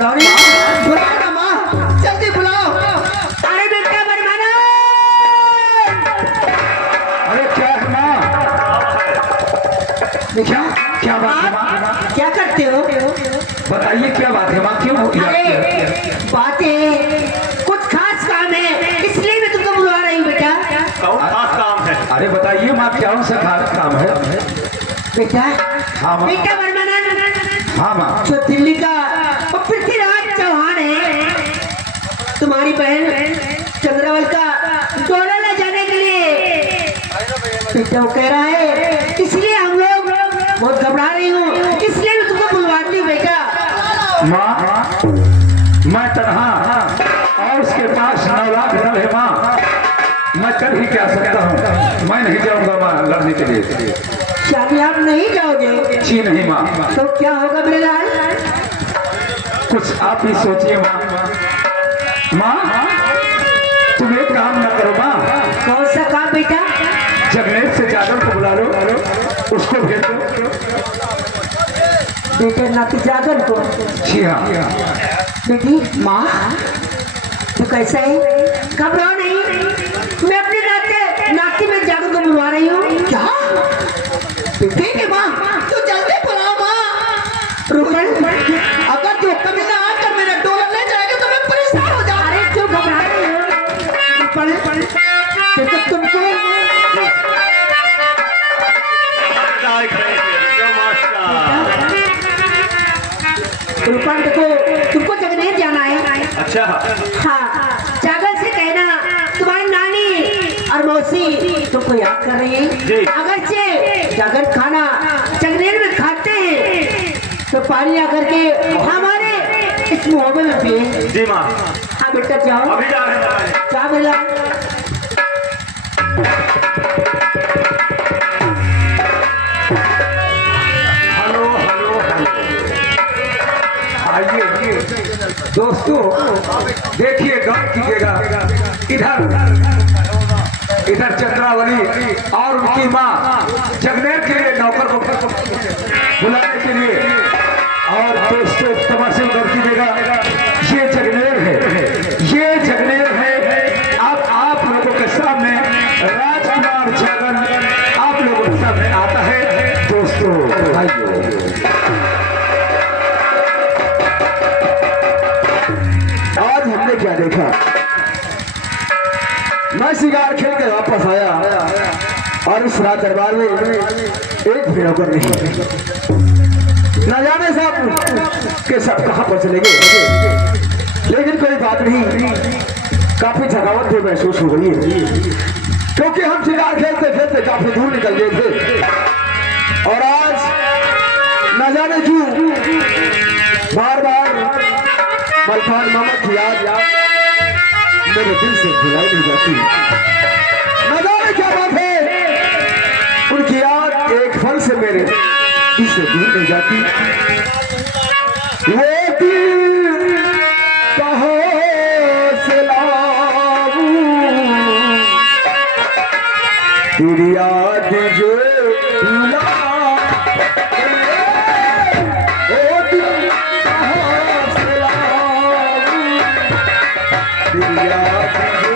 गौरी बुलाओ ना माँ, जल्दी बुलाओ। अरे बेटा बरमाना। अरे क्या है माँ? क्या क्या बात है माँ? क्या करते हो? बताइए क्या बात है माँ, क्यों हो गया? अरे बातें कुछ खास काम है, इसलिए मैं तुमको बुला रही हूँ बेटा। खास काम है। अरे बताइए माँ, क्या सा खास काम है? बेटा हाँ माँ। बेटा बरमाना, हाँ माँ। जो दिल्ली का पृथ्वीराज चौहान है, तुम्हारी बहन चंद्रावल का डोला ले जाने के लिए बेटा वो कह रहा है, इसलिए हम लोग बहुत घबरा रही हूँ, इसलिए मैं तुमको बुलवाती हूँ बेटा। माँ मैं तनहा और उसके पास 9 लाख धन है माँ, मैं कर ही क्या सकता हूँ। मैं नहीं जाऊंगा माँ लड़ने के लिए। शादी आप नहीं जाओगे? जी नहीं माँ। तो क्या होगा मेरे लाल? कुछ आप ही सोचिए माँ। माँ तुम एक काम न करो माँ, कौन सा काम बेटा? जगनेश से जादव को बुला लो, उसको भेज दो। बेटे नाती जागर को? जी हाँ। बेटी माँ तू कैसा है? घबराओ नहीं, मैं अपने नाती में जागर को बुलवा रही हूँ। क्या ठीक है माँ, तू जल्दी बुलाओ माँ। रुकन अगर तू कभी ना आकर मेरा डोला ले जाएगा तो मैं परेशान हो जाऊंगा। अरे क्यों घबरा रही हो? तुमको रूपन को तुमको जगनेश जाना है। अच्छा हाँ, जागर से कहना तुम्हारी नानी और मौसी तुमको याद कर रही है। अगर से जागर खाना जगनेश में खाते हैं तो पानी आकर के हमारे इस मुहब्बत में पिए। जी माँ। हाँ बेटा जाओ, अभी जा रहे हैं। क्या मिला? हेलो हेलो हेलो, आइए दोस्तों, देखिए गौर कीजिएगा, इधर चंद्रावली और उनकी माँ जगनेश के लिए नौकर को बुलाने के लिए, और दोस्तों तमाशे गौर कीजिएगा, ये जगनेश है, ये जगनेश है। अब आप लोगों के सामने राजकुमार जगन आप लोगों के सामने आता है। दोस्तों भाइयों, आज हमने क्या देखा? मैं शिकार खेल के वापस आया और इस रात दरबार में एक भी नौकर नहीं। न जाने साहब के सब कहां पर चले गए, लेकिन कोई बात नहीं, काफी थकावट भी महसूस हो रही है, क्योंकि हम शिकार खेलते खेलते काफी दूर निकल गए थे। और आज न जाने क्यों बार बार मलखान मामा की याद मेरे दिल से भुलाई नहीं जाती। न जाने क्या बात है, उनकी याद एक पल से मेरे दिल से दूर नहीं जाती। वो दिल कहाँ से लाऊं, तेरी याद जो भुला, ओ दिल कहाँ से लाऊं, तेरी याद जो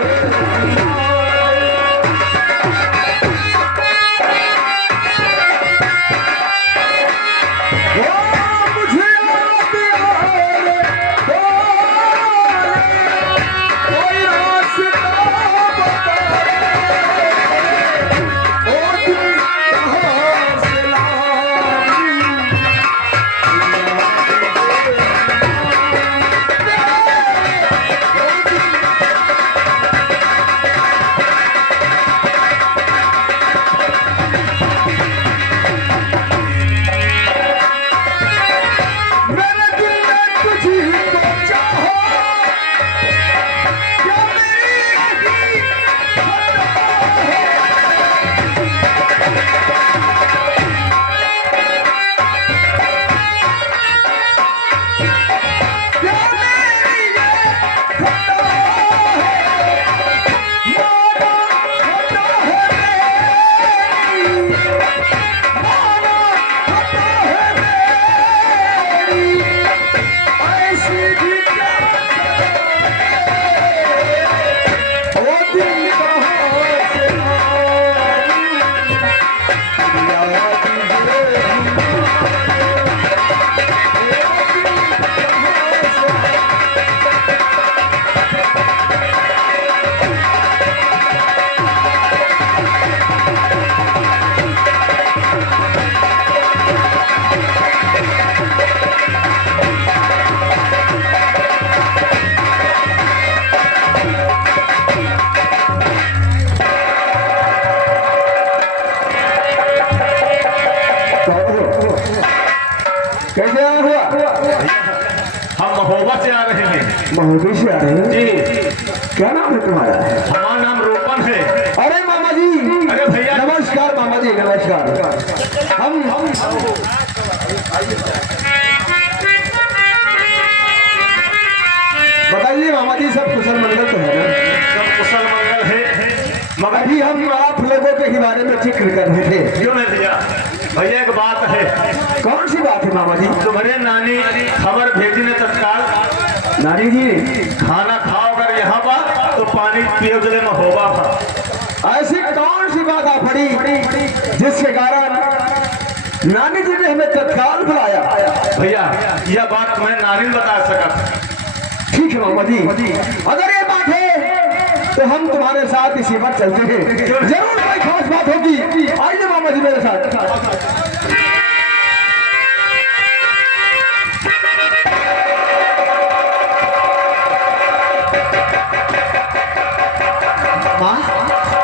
महोबा से आ रहे हैं। महोबे से आ रहे हैं। जी, क्या नाम है तुम्हारा? हमारा नाम रोपन है। अरे मामा जी, अरे भैया नमस्कार मामा जी, नमस्कार। हम बताइए मामा जी, सब कुशल मंगल तो है ना? सब कुशल मंगल है। मगर अभी हम आप लोगों के ही बारे में जिक्र कर रहे थे। क्यों नहीं भैया? भैया एक बात है, कौन सी बात है मामा जी? तुम्हारे नानी खबर भेजी ने तत्काल, नानी जी, खाना खाओ अगर यहाँ पर तो पानी पियो जले महोबा था। ऐसी कौन सी बात आ पड़ी जिसके कारण नानी जी ने हमें तत्काल बुलाया? भैया यह बात तुम्हें नानी ने बता सकत। ठीक है मामा जी, अगर ये बात है तो हम तुम्हारे साथ इसी पर चलते हैं। जरूर कोई खास बात होगी। आइए मामा जी मेरे साथ। माँ,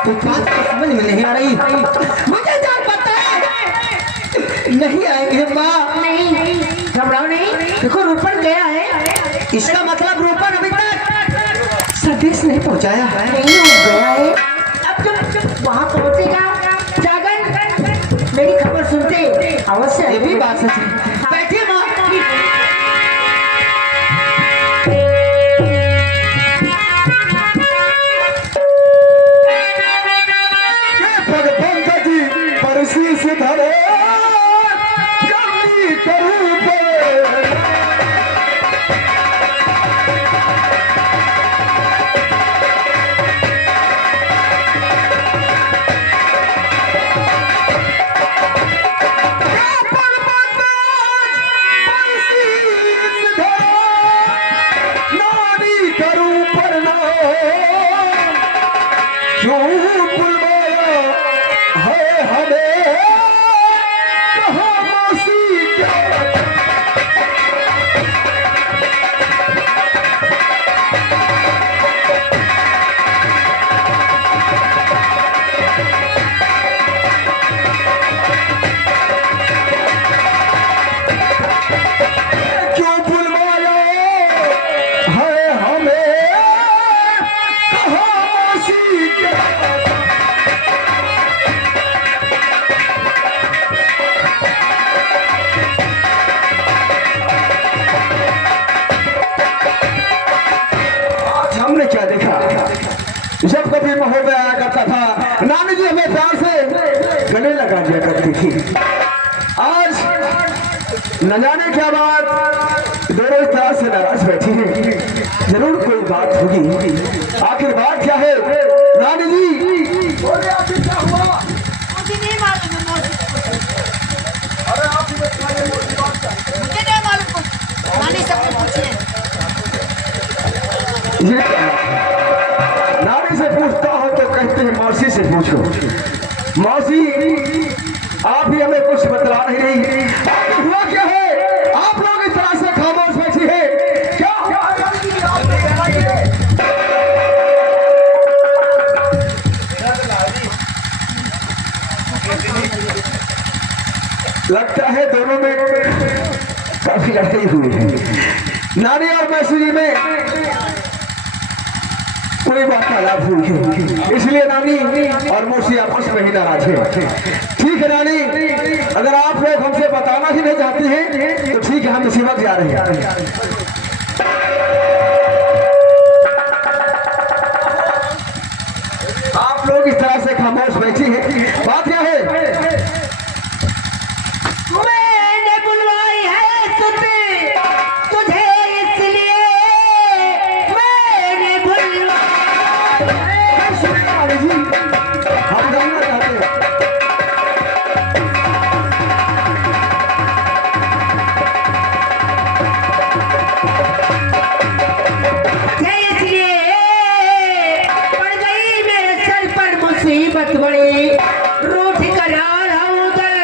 तो बात तो समझ में नहीं आ रही। मुझे जान पता है नहीं आएंगे माँ। नहीं, घबराओ नहीं। देखो रूपन गया है, इसका मतलब रूपन अभी तक संदेश नहीं पहुंचाया है। नहीं हो गया है। अब जब वहाँ पहुंचेगा जागन मेरी खबर सुनते अवश्य। ये भी बात सच है। बैठिए माँ। से धरे जल्दी करूं जब कभी महोदय आया करता था, नानी जी हमें प्यार से गले लगा दिया करती थी। आज न जाने क्या बात, दोनों इस तरह से नाराज बैठी हैं। जरूर कोई बात होगी। आखिर बात क्या है नानी जी? बोले आप क्या हुआ? मुझे नहीं मालूम है मौसी। अरे आप ही बताइए बात क्या? मुझे नहीं मालूम, नानी सबसे पूछिए। नानी से पूछता हो तो कहते हैं मौसी से पूछो। मौसी, आप ही हमें कुछ बतला नहीं रही। हुआ क्या है? आप लोग इस तरह से खामोश बैठी है क्या? लगता है दोनों में काफी लड़ाई हुई है। नानी और मौसी जी में कोई वार्तालाप हुई है, इसलिए नानी और मौसी आपस में ही नाराज है। ठीक है नानी, अगर आप लोग हमसे बताना ही नहीं चाहती हैं तो ठीक है, हम इसी वक्त जा रहे हैं। आप लोग इस तरह से खामोश बैठी हैं, बात क्या है? मैंने बुलवाई है तुझे इसलिए मैंने बुलवाई है। हम जानना चाहते हैं। इसलिए पड़ गई मेरे सर पर मुसीबत बड़ी, रूठ कर आ रहा हूं उधर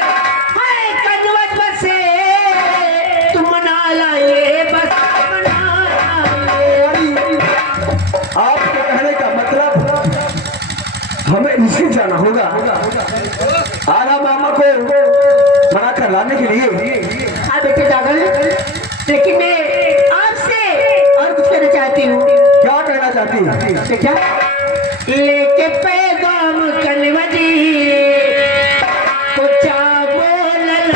है कनवत बसे, तुम मना लाए बस मना लाए। आपके कहने का मतलब हमें इसी जाना होगा आला मामा को मना कर लाने के लिए। हाँ बेटे जागल, लेकिन मैं आपसे चाहती हूँ। क्या कहना चाहती है? बेटा, लेके पैगाम कलवदी कुछ बोललन,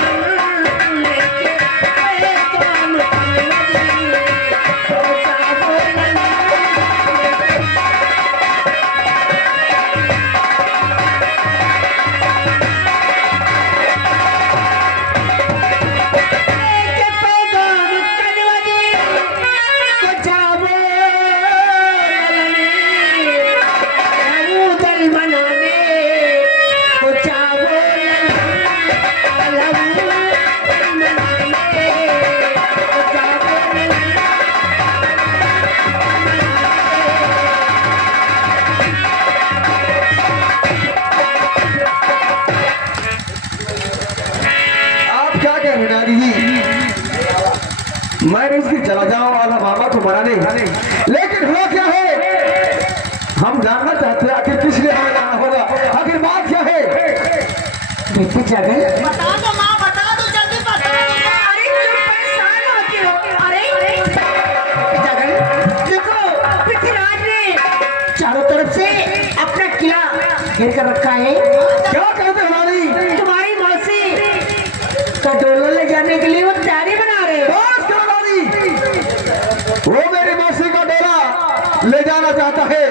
लेके पैगाम कलवदी कुछ बोललन। मैं इसकी चला जाऊं वाला मामा को मनाने, लेकिन हुआ क्या है हम जानना चाहते हैं आखिर किस लिए हमें जाना होगा, आखिर बात क्या है? बेटे जगन, बता दो माँ, बता दो, जल्दी बता दो। अरे तुम परेशान होती हो। अरे जगन देखो, पृथ्वीराज ने चारों तरफ से अपना किला घेर कर रखा है। क्या कहते हमारी तुम्हारी मौसी का डोला ले जाने के लिए वो तैयारी बना रहे हो। वो मेरी मौसी का डोला ले जाना चाहता है,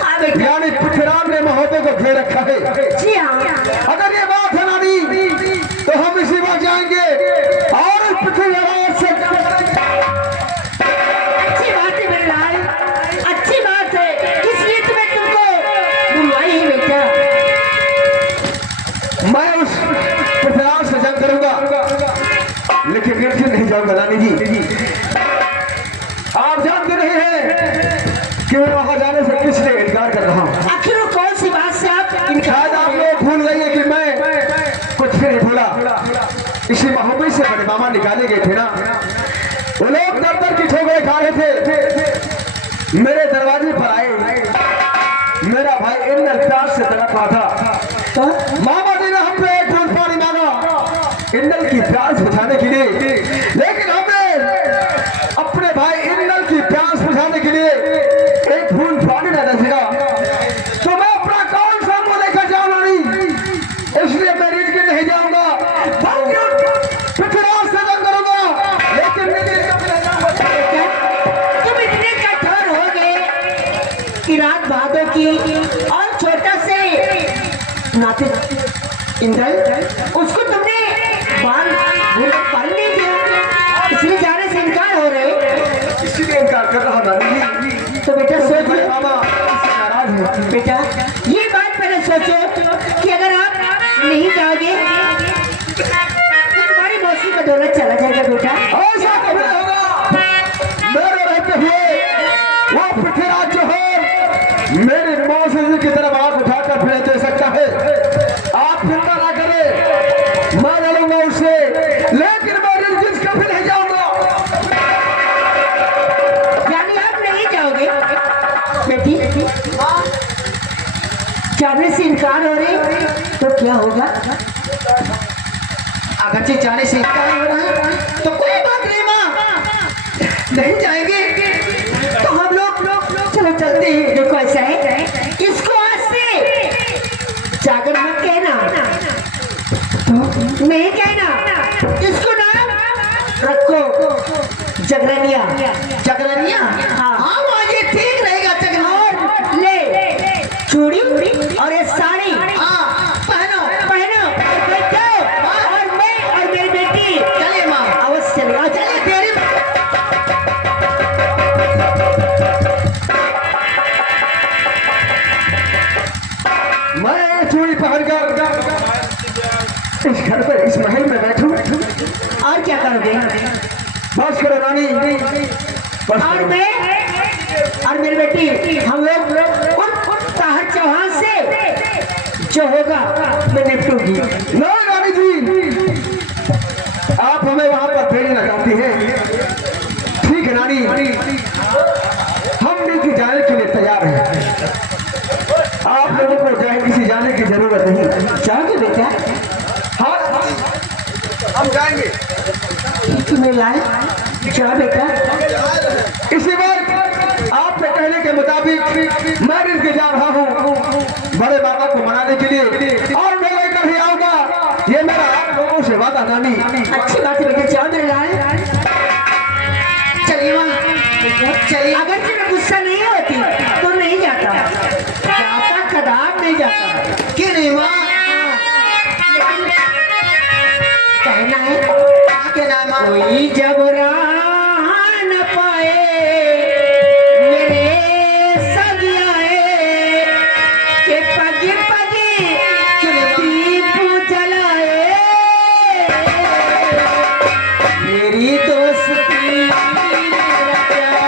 हाँ बेटा। यानी पृथ्वीराज ने महोदय को घेर रखा है। जी हाँ। अगर ये बात है नानी तो हम इसी बार जाएंगे और पृथ्वीराज से अच्छी बात है मेरे लाल, अच्छी बात है, इसलिए तो मैं तुमको बुलवाई है बेटा। मैं उस पृथ्वीराज से जंग करूंगा, लेकिन निर्जन नहीं जाऊंगा नानी जी। आप जानते नहीं हैं कि मैं वहां जाने से किस लिए इनकार कर रहा हूं। आखिर वो कौन सी बात से आप शायद आप लोग भूल गए हैं कि मैं कुछ भी नहीं भूला। इसी महोबई से बड़े मामा निकाले गए थे ना, वो लोग दर की ठोकरें खा रहे थे, मेरे दरवाजे पर आए। मेरा भाई इन प्यार से तड़प रहा था, मामा जी ने हमसे एक घूंट पानी मांगा इंदल की प्यास बुझाने के लिए, लेकिन हमने अपने भाई इंदल की प्यास बुझाने के लिए एक घूंट पानी न दे तो मैं अपना कौन सा मुंह लेकर जाऊं नानी, इसलिए मैं रिज के नहीं जाऊंगा, पृथ्वीराज से जंग करूंगा, लेकिन तुम इतने कठोर हो गए कि रात भादों की और छोटा से नाते इंद्र उसको तुमने पाल नहीं दिया, इसलिए जाने से इनकार हो रहे। इसीलिए इनकार कर रहा नानी जी। तो बेटा सोचो मामा इससे नाराज है। बेटा, ये बात पहले सोचो कि अगर आप नहीं जाओगे तो तुम्हारी मौसी का डोला चला जाएगा बेटा। ऐसा कभी नहीं होगा, मेरे रहते हुए वो पृथ्वीराज जो है मेरी मौसी जी की तरफ आग उठाकर फिर दे सकता है। आप चिंता ना करें, मैं लड़ूंगा उससे, लेकिन मैं रिज कभी नहीं जाऊंगा। यानी आप नहीं जाओगे बेटी? जाने से इनकार हो रही तो क्या होगा? अगर से जाने से इनकार हो रहा है तो कोई बात नहीं माँ, नहीं जाएंगे तो हम लोग चलो चलते हैं। देखो ऐसा है, इसको आज से जागर मत कहना, नहीं कहना, इसको नाम रखो जगरनिया। जगरनिया? हाँ माँ, ये ठीक रहेगा जगरनिया। और ले चूड़ी और ये साड़ी पहनो पहनो और बैठ जाओ, और मैं और मेरी बेटी चलिए माँ, अवश्य चलिए, चलिए तेरी मैं चूड़ी पहनकर इस घर पर इस महल में बैठूं। और क्या करोगे? बस करो रानी, बस और करो। मैं और मेरी बेटी हम लोग उन ताहर चौहान से जो होगा मैं निपटूंगी। नहीं रानी जी, आप हमें वहां पर भेजना चाहती हैं, ठीक है रानी, हम भी जाने के लिए तैयार हैं। आप लोगों को चाहे किसी जाने की जरूरत नहीं। जाओगे बेटा? हाँ हम जाएंगे। तुम्हें लाए, जाओ बेटा। इसी बार मुताबिक मैं इंतजार रहा हूँ बड़े बाबा को मनाने के लिए, और मैं लेकर ही आऊंगा। ये मेरा आप लोगों से वादा नानी। अच्छी बात है बेटे, जाओ मेरे लाल। चलिए वहाँ चलिए। अगर से मैं गुस्सा नहीं होती तो नहीं जाता, कदाप नहीं जाता। क्यों नहीं माँ? कहना है क्या नाम है? कोई जब राह न पाए मेरे संग आए के पगे पगे दीप जलाए मेरी दोस्ती मेरा प्यार,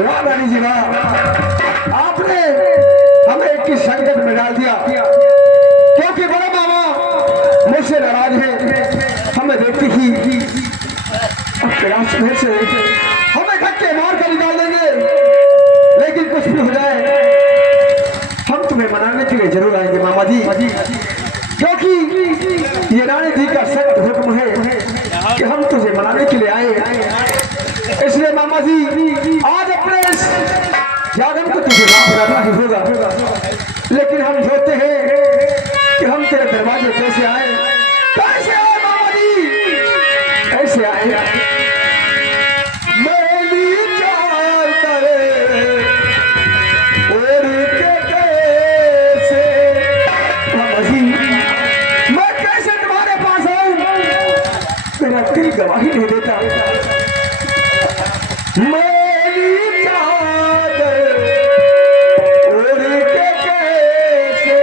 वाह रानी जी वाह, आपने हमें एक की संकट में डाल दिया, क्योंकि बड़ा मामा मुझसे नाराज है। हमें देखते ही प्रयास से हमें धक्के मार कर निकाल देंगे, लेकिन कुछ भी हो जाए हम तुम्हें मनाने के लिए जरूर आएंगे मामा जी, क्योंकि ये रानी जी का सख्त हुक्म है कि हम तुझे मनाने के लिए आए। इसलिए मामा जी आज अपने इस जागरण को तुझे माफ करना ही होगा, लेकिन हम सोचते हैं कि हम तेरे दरवाजे कैसे आए मामा जी, कैसे आए। मेरी चाल करे और के कैसे मामा जी मैं कैसे तुम्हारे पास आऊं, मेरा दिल गवाही नहीं देता। मेरी चादर ओढ़ के कैसे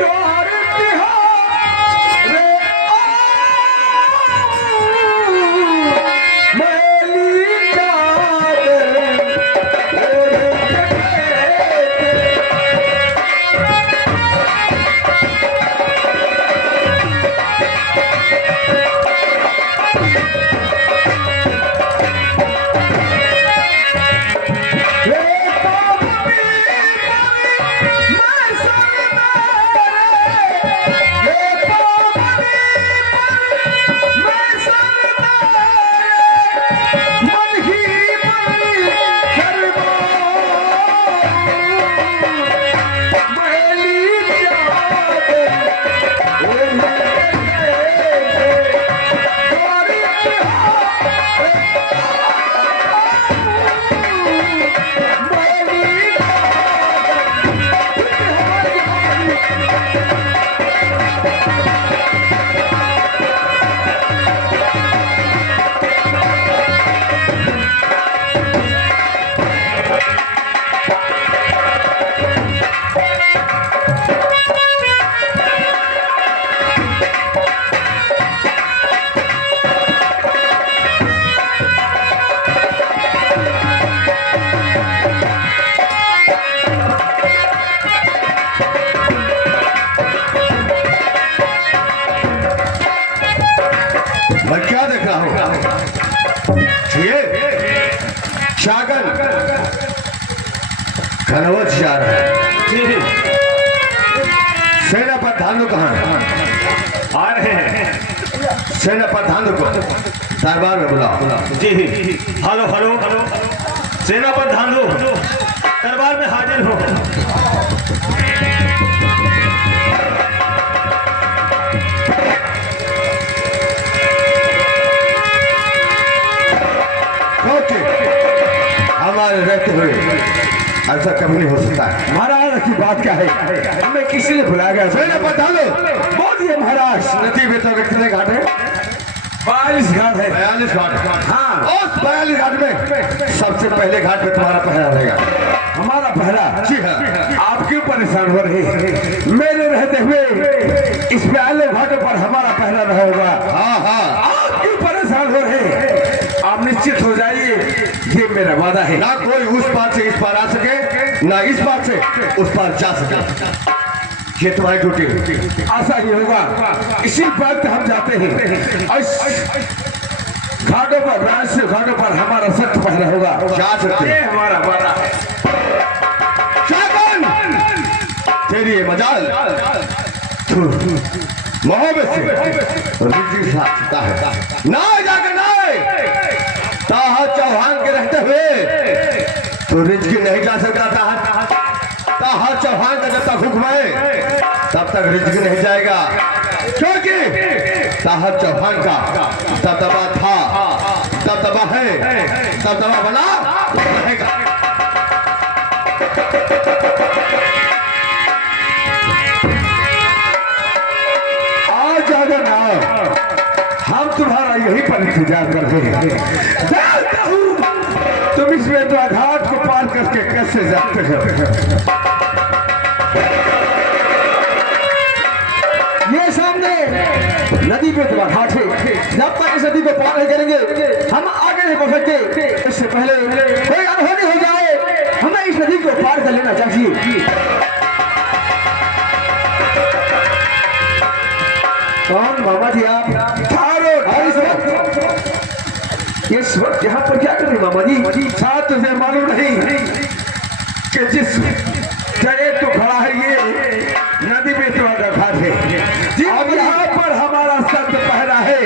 द्वार तिहारे आऊं, मेरी चादर ओढ़ मैं क्या देख रहा हूँ? ये शागन घनवत जा रहा है। सेना प्रधान कहाँ है? आ रहे हैं। सेना प्रधान को दरबार में बुलाओ। जी हेलो हेलो हेलो, सेना प्रधान दरबार में हाजिर हो। हमारे रहते हुए ऐसा कभी नहीं हो सकता है। महाराज की बात क्या है, हमें किसी ने बुलाया गया? सेना प्रधान बोलिए महाराज। नदी में तो कितने घाट है? 42 घाट है। 42 घाट। हाँ, उस 42 घाट में सबसे पहले घाट पे तुम्हारा पहरा रहेगा। हमारा पहरा? जी हाँ। आपकी क्यों परेशान हो रहे हैं? मेरे रहते हुए इस प्याले घाटों पर हमारा पहरा रहा होगा। हाँ हाँ, आप क्यों परेशान हो रहे हैं? आप निश्चित हो जाइए, ये मेरा वादा है। ना कोई उस पार से इस पार आ सके, ना इस पार से उस पार जा सके। ये तुम्हारी ड्यूटी। आशा ही होगा। इसी वक्त हम जाते हैं और घाटों पर, राष्ट्रीय घाटों पर हमारा सख्त पहरा होगा। जा सकते ये हमारा वादा है। शाकन, तेरी ये मजाल मोहब्बत से रिजी साधता है। ना जाकर ना ताहा चौहान के रहते हुए तो रिजकी नहीं जा सकता। ताहा चौहान का जब तक हुक्म है तब तक रिजकी नहीं जाएगा, क्योंकि ताहा चौहान का दबदबा था, दबदबा है, दबदबा बना रहेगा। आज अगर ना हम तुम्हारा यही पर इंतजार करते हैं। जानता हूं तुम इस बेतवा घाट को पार करके कैसे जाते हो। ये सामने नदी बेतवा घाट है। जब तक इस नदी को पार नहीं करेंगे हम आगे नहीं बढ़ सकते। इससे पहले कोई अनहोनी हो जाए, हमें इस नदी को पार कर लेना चाहिए। कौन मामा जी आप? इस वक्त यहाँ पर क्या कर रहे मामा जी? साथ तुझे मालूम नहीं कि जिस जगह तो खड़ा है ये नदी बेतवा का घाट है। अब यहाँ पर हमारा सख्त पहरा है।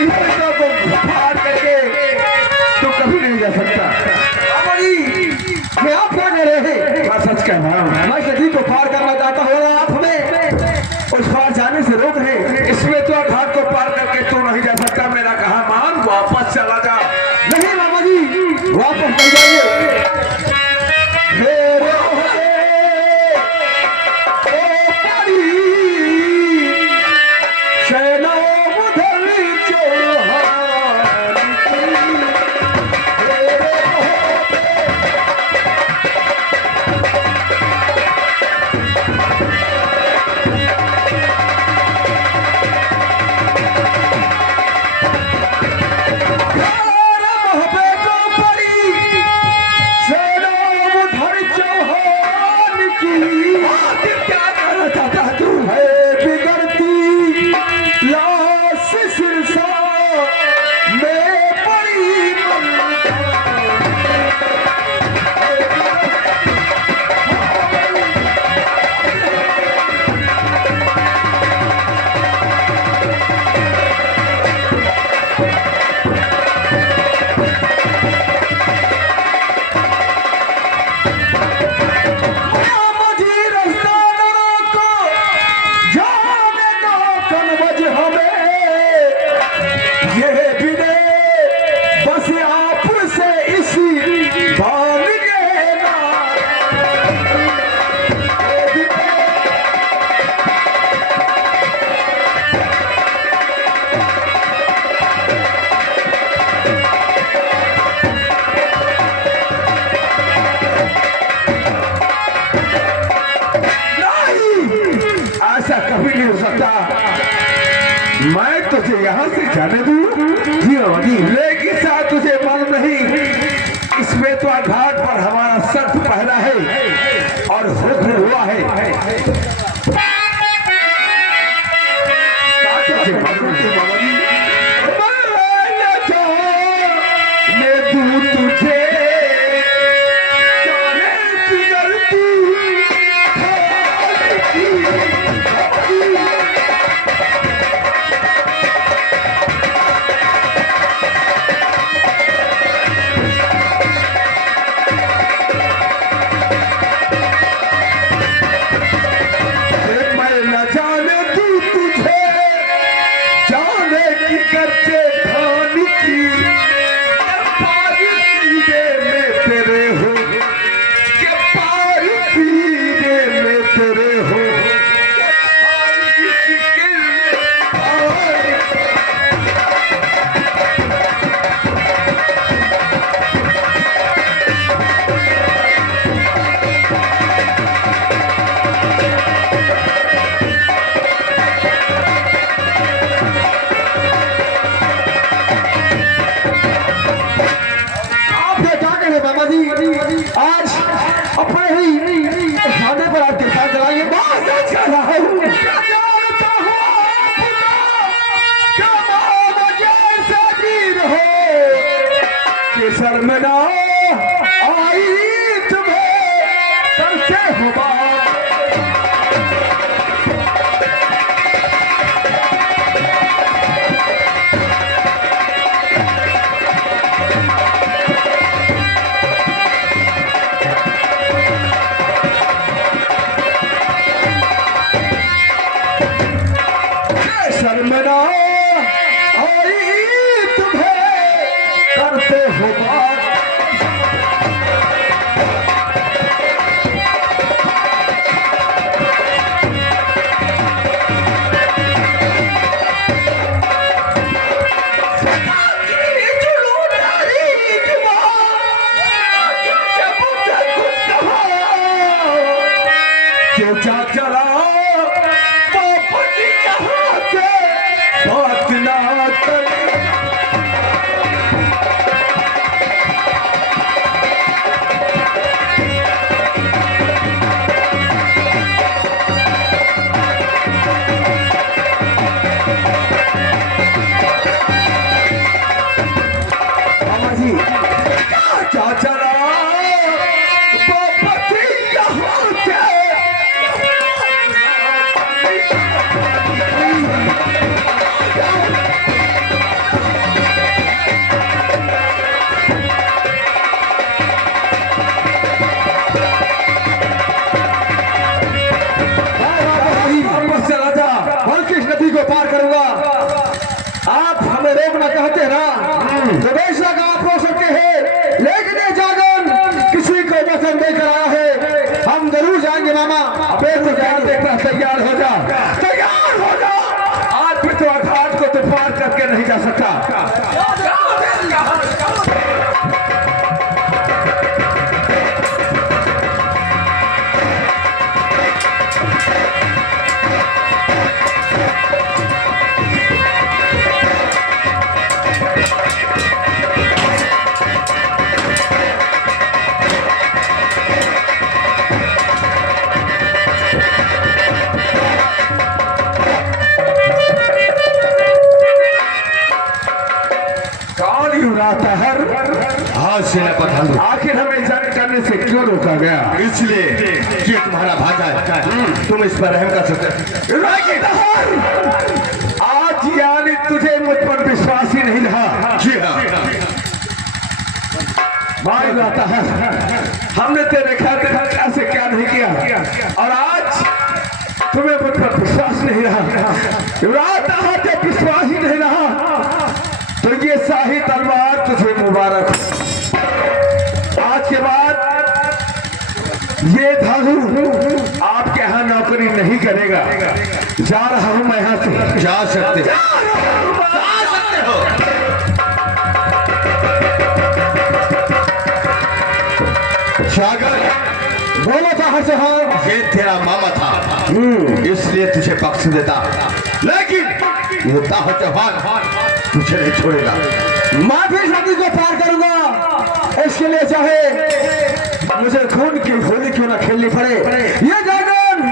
इन बेटों को पार करके तो कभी नहीं जा सकता। मामा जी मैं आप क्या कह रहे हैं? मैं सच कह रहा हूँ। मैं नदी को पार करना चाहता हूँ, आप हमें उस पार जाने से रोक रहे। इसमें तो घाट को पार करके तू नहीं जा सकता। मेरा कहा मान, वापस चला जा। नहीं मामा जी, वापस नहीं जाइए। मेरे मैं तुझे यहाँ से जाने दूं? जी लेकिन साथ तुझे मालूम नहीं इस बेतवा घाट पर हमारा सख्त पहरा है और हुक्म हुआ है। शर्म ना आई तुम्हें करते हो बात। शर्म ना आई तुम्हें करते हो बात। क्यों क्या चला बापती यहाँ से बात ना करे। मामा जी क्या चला बापती यहाँ से। चला जा और किस नदी को पार करूंगा। आप हमें रोकना कहते हैं ना, तो बेशक आप रो सकते हैं, लेकिन ये जागन किसी को वचन देकर आया है। हम जरूर जाएंगे मामा। अबे तो ध्यान देखना, तैयार हो जा, तैयार हो जा। आज भी तो घाट को तो पार करके नहीं जा सकता। हाँ सेनापति धांधु, आखिर हमें जाने करने से क्यों रोका गया? इसलिए कि तुम्हारा भाजा है, तुम इस पर रहम कर सकते। आज यानी तुझे मुझ पर विश्वास ही नहीं रहा। जी हाँ, भाई लाता है, हमने तेरे खातिर क्या से क्या नहीं किया, और आज तुम्हें मुझ पर विश्वास नहीं रहा। रात है जब विश्वास ही नहीं रहा, तो ये शाही तलवार तुझे मुबारक। आज के बाद ये धाधु आपके यहाँ नौकरी नहीं करेगा। जा रहा हूं मैं यहाँ से। जा सकते हो। जागर बोलो कहाँ से हो? ये तेरा मामा था, इसलिए तुझे बख्श देता, लेकिन ये दाह चौहान तुझे नहीं छोड़ेगा। मैं भी नदी को पार करूंगा, इसके लिए चाहे मुझे खून की होली क्यों ना खेलनी पड़े। ये जागन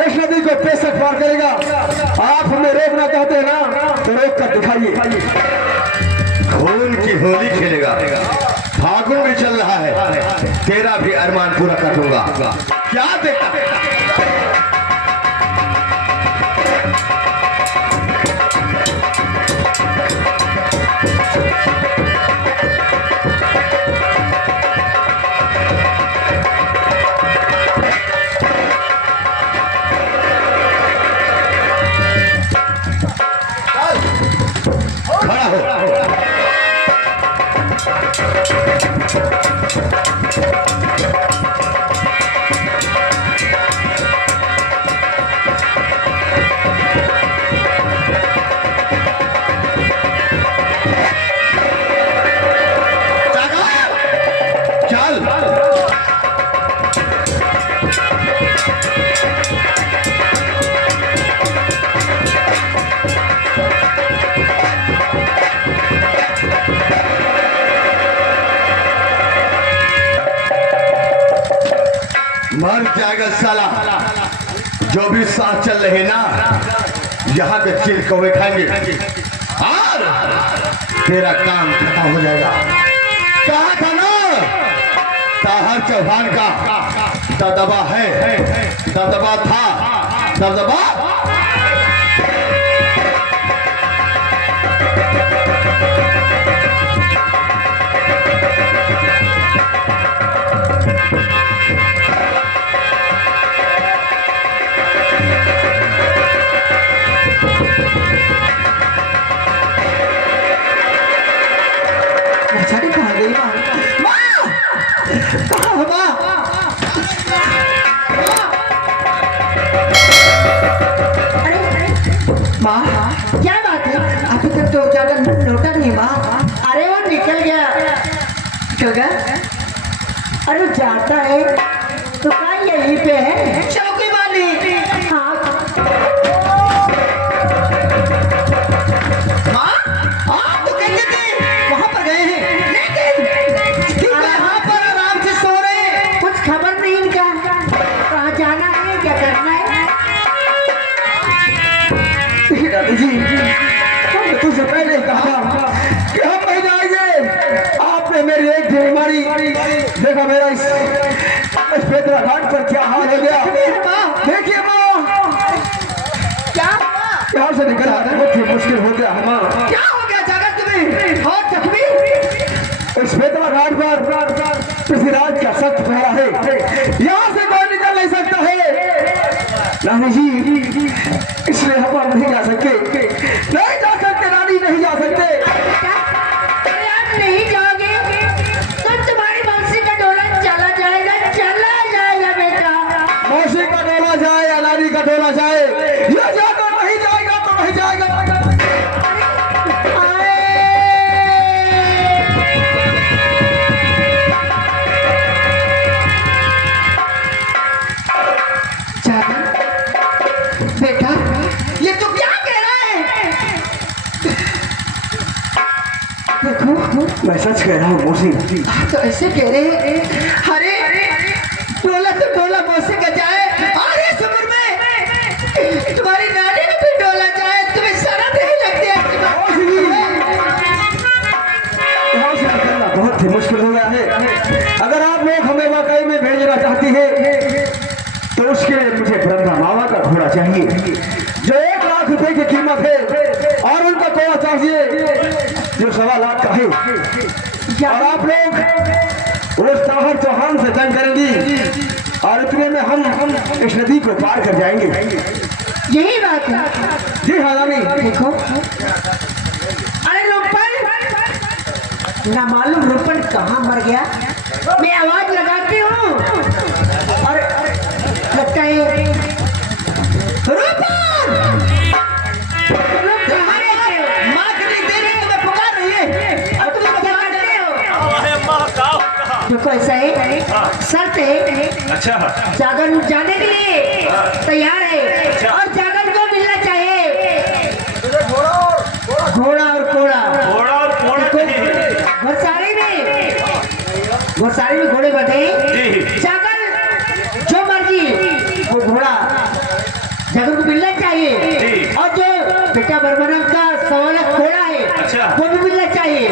इस नदी को बेशक पार करेगा। आप हमें रोकना चाहते हैं ना, तो रोक कर दिखाइए। खून की होली खेलेगा, फागुन भी चल रहा है, तेरा भी अरमान पूरा कर दूंगा। क्या देखा? खड़ा हो। मर जाएगा साला। जो भी सांस चल रहे ना, यहाँ के चिल कौवे खाएंगे और तेरा काम खत्म हो जाएगा। कहा था ना ताहर चौहान का दबदबा है, दबदबा था, दबदबा बेचारी कहाँ गई माँ? माँ! कहाँ है माँ? माँ, क्या बात है? अभी तक तो ज्यादा लौटा नहीं माँ। अरे वो निकल गया। निकल गया? अरे वो जाता है तो क्या यहीं पे है? चौकी वाली। हाँ। माँ, आप तो कहते थे वहाँ पर गए हैं, लेकिन यहाँ पर आराम से सो रहे हैं। कुछ खबर नहीं इनका, कहाँ जाना है, क्या करना है? दादी जी, हमने तुझसे पहले कहा कि हम नहीं जाएंगे। आपने मेरी एक ढेर मारी, देखा मेरा इस बेतरा घाट पर क्या हाल हो गया। देखिए माँ, यहाँ से निकल आना बहुत ही मुश्किल हो गया है माँ। क्या हो गया जागर तुम्हें? और जख्मी? इस बेतरा घाट पर पृथ्वीराज का सख्त पहरा है, यहाँ से कोई निकल नहीं सकता है। रानी जी, इसलिए हम नहीं जा सकते, नहीं जा सकते रानी, नहीं जा सकते। अरे आप नहीं जाओगे तो तुम्हारी मौसी का डोला चला जाएगा बेटा। मौसी का डोला जाए या नानी का डोला जाए, ये जाकर नहीं जाएगा तो नहीं जाएगा। बेटा, ये तो क्या कह रहा है? देखो, मैं सच कह रहा हूँ मौसी। तो ऐसे कह रहे हैं। अरे डोला तो डोला मौसी का जाए, अरे समुद्र में तुम्हारी नानी का भी डोला जाए, तुम्हें शर्म नहीं लगती है? यहाँ से निकलना बहुत ही मुश्किल हो गया है। अगर आप लोग हमें वाकई में भेजना चाहती है तो उसके लिए मुझे ब्रह्मा मामा का घोड़ा चाहिए जो 1 लाख रुपए की कीमत है, और उनका तोड़ा चाहिए जो 1.25 लाख का है। और आप लोग उस ताहर चौहान से जंग करेंगी और इतने में हम इस नदी को पार कर जाएंगे। यही बात है। जी हाँ रानी। देखो, अरे रूपन, ना मालूम रूपन कहाँ मर गया। मैं आवाज लगाती हूँ और लगता है रूपन, तुम लोग कहाँ रहते हो? माँ कितनी देर से तुम्हें पुकार रही है और तुम लोग क्या करते हो? देखो ऐसा है, शर्त है। अच्छा, जागन जाने के लिए तैयार है और जागन को मिलना चाहिए। घोड़ा और कोड़ा, घोड़ा और कोड़ा नहीं। घोड़सारी में घोड़े बंधे। जागन जो मर्जी वो घोड़ा जागन को मिलना चाहिए, और जो बेटा बर्मनम का 1.25 लाख घोड़ा है अच्छा, वो भी मिलना चाहिए।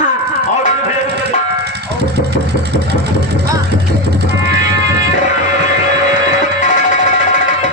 हाँ, और